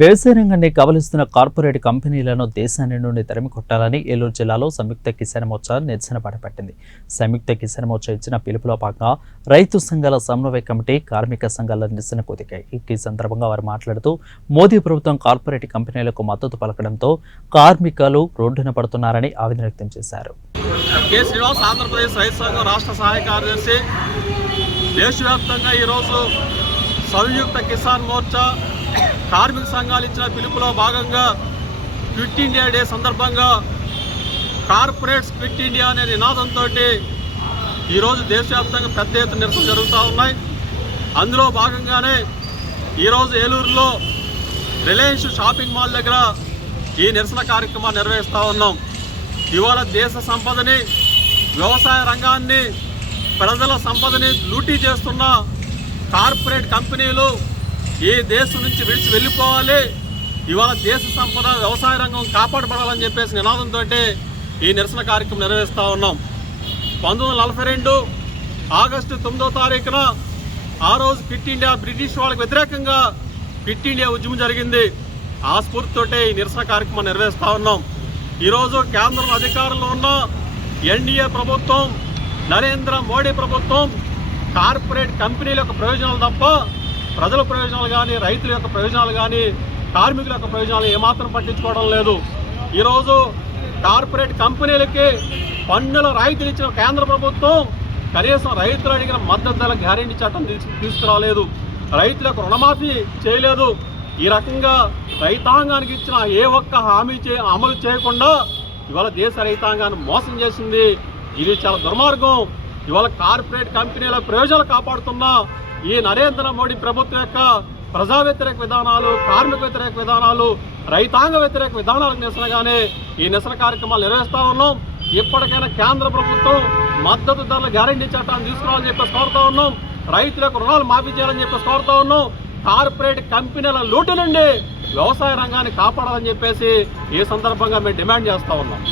వ్యవసాయ రంగాన్ని కబలిస్తున్న కార్పొరేట్ కంపెనీలను దేశాన్ని నుండి తరిమి కొట్టాలని ఏలూరు జిల్లాలో సంయుక్త కిసాన్ మోర్చా నిరసన పట్టింది. సంయుక్త కిసాన్ మోర్చా ఇచ్చిన పిలుపులో భాగంగా రైతు సంఘాల సమన్వయ కమిటీ కార్మిక సంఘాల నిరసనకు దిగాయి. ఈ సందర్భంగా వారు మాట్లాడుతూ మోదీ ప్రభుత్వం కార్పొరేట్ కంపెనీలకు మద్దతు పలకడంతో కార్మికులు రోడ్డున పడుతున్నారని ఆవేదన వ్యక్తం చేశారు. కె. శ్రీనివాస్, ఆంధ్రప్రదేశ్ రైతు సంఘం రాష్ట్ర సహాయ కార్యదర్శి. దేశవ్యాప్తంగా ఈరోజు సంయుక్త కిసాన్ మోర్చా కార్మిక సంఘాలు ఇచ్చిన పిలుపులో భాగంగా క్విట్ ఇండియా డే సందర్భంగా కార్పొరేట్స్ క్విట్ ఇండియా అనే నినాదంతో ఈరోజు దేశవ్యాప్తంగా పెద్ద ఎత్తున నిరసన జరుగుతూ ఉన్నాయి. అందులో భాగంగానే ఈరోజు ఏలూరులో రిలయన్స్ షాపింగ్ మాల్ దగ్గర ఈ నిరసన కార్యక్రమాన్ని నిర్వహిస్తూ ఉన్నాం. ఇవాళ దేశ సంపదని, వ్యవసాయ రంగాన్ని, ప్రజల సంపదని లూటీ చేస్తున్న కార్పొరేట్ కంపెనీలు ఈ దేశం నుంచి విడిచి వెళ్ళిపోవాలి, ఇవాళ దేశ సంపద, వ్యవసాయ రంగం కాపాడబడాలని చెప్పేసి నినాదంతో ఈ నిరసన కార్యక్రమం నిర్వహిస్తూ ఉన్నాం. 1942 ఆగస్టు 9వ తారీఖున ఆ రోజు క్విట్ ఇండియా, బ్రిటిష్ వాళ్ళకి వ్యతిరేకంగా క్విట్ ఇండియా ఉద్యమం జరిగింది. ఆ స్ఫూర్తితోటే ఈ నిరసన కార్యక్రమం నిర్వహిస్తూ ఉన్నాం. ఈరోజు కేంద్రంలో అధికారంలో ఉన్న ఎన్డీఏ ప్రభుత్వం, నరేంద్ర మోడీ ప్రభుత్వం కార్పొరేట్ కంపెనీల యొక్క ప్రయోజనాలు తప్ప ప్రజల ప్రయోజనాలు కానీ, రైతుల యొక్క ప్రయోజనాలు కానీ, కార్మికుల యొక్క ప్రయోజనాలు ఏమాత్రం పట్టించుకోవడం లేదు. ఈరోజు కార్పొరేట్ కంపెనీలకి పన్నుల రాయితీలు ఇచ్చిన కేంద్ర ప్రభుత్వం కనీసం రైతులు అడిగిన మద్దతు ధర గ్యారెంటీ చట్టం తీసుకురాలేదు, రైతులకు రుణమాఫీ చేయలేదు. ఈ రకంగా రైతాంగానికి ఇచ్చిన ఏ ఒక్క హామీ అమలు చేయకుండా ఇవాళ దేశ రైతాంగాన్ని మోసం చేసింది. ఇది చాలా దుర్మార్గం. ఇవాళ కార్పొరేట్ కంపెనీల ప్రయోజనాలు కాపాడుతున్న ఈ నరేంద్ర మోడీ ప్రభుత్వం యొక్క ప్రజా వ్యతిరేక విధానాలు, కార్మిక వ్యతిరేక విధానాలు, రైతాంగ వ్యతిరేక విధానాలకు నిరసనగానే ఈ నిరసన కార్యక్రమాలు నిర్వహిస్తూ ఉన్నాం. ఇప్పటికైనా కేంద్ర ప్రభుత్వం మద్దతు ధరల గ్యారెంటీ చట్టాన్ని తీసుకురావాలని చెప్పేసి కోరుతూ ఉన్నాం. రైతులకు రుణాలు మాఫీ చేయాలని చెప్పేసి కోరుతూ ఉన్నాం. కార్పొరేట్ కంపెనీల లూటి నుండి వ్యవసాయ రంగాన్ని కాపాడాలని చెప్పేసి ఈ సందర్భంగా మేము డిమాండ్ చేస్తూ ఉన్నాం.